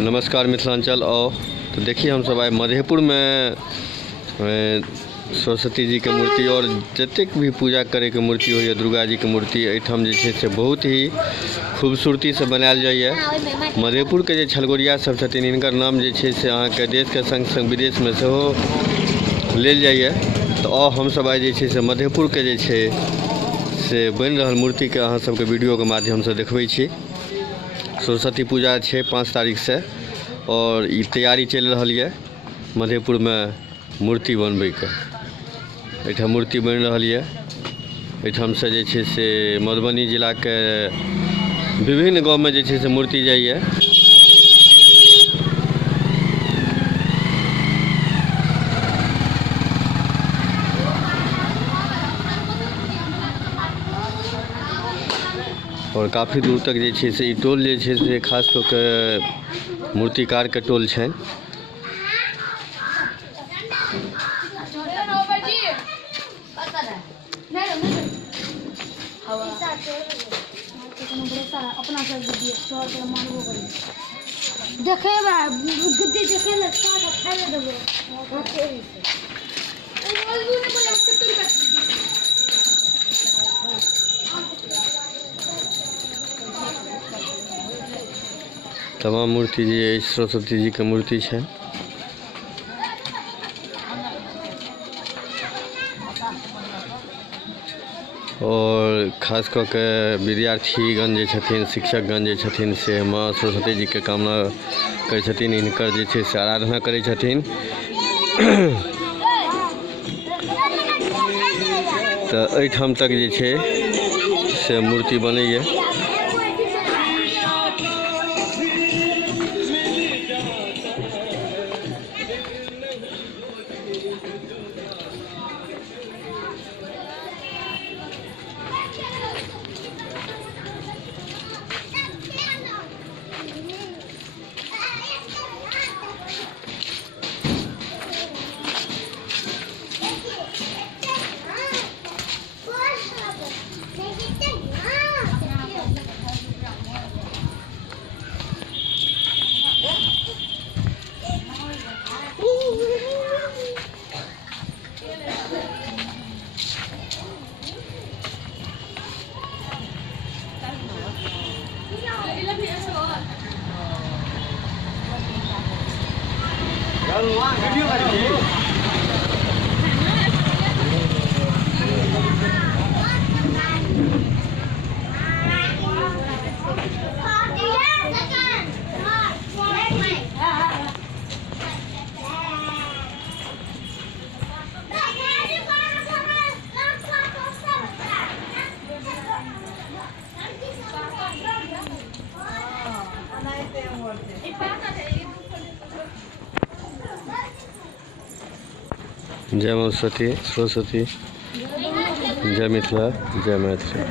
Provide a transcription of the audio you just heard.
नमस्कार मिथिलांचल। और तो देखिए हम सब आए मधेपुर में सरस्वती जी के मूर्ति और जतेक भी पूजा करे के मूर्ति हो, दुर्गा जी के मूर्ति एठाम जे से बहुत ही खूबसूरती से बनायल जाइए। मधेपुर के छलगोरिया सब छथिन, इनकर नाम जे से अहाँके देश के संग संग विदेश में सेहो लेल जाइए। तो हम सब आए से मधेपुर के से बन रहा मूर्ति के अहाँ सबके वीडियो के माध्यम से देखबै छी। सरस्वती पूजा है 5 तारीख से और ये तैयारी चल रही है मधेपुर में मूर्ति बनबे के। एठाम मूर्ति बन रही है। एठाम से से मधुबनी जिला के विभिन्न गाँव में से मूर्ति जाइए। और काफ़ी दूर तक से टोल से खास तो के मूर्तिकार के टोल है। तमाम मूर्ति जी सरस्वती जी के मूर्ति है। और खास करके विद्यार्थीगण शिक्षकगण से माँ सरस्वती जी के कामना करे, इनकर से आराधना करे। तो एठाम तक से मूर्ति बनैए। जय मां सरस्वती, जय मिथिला, जय मैथिली।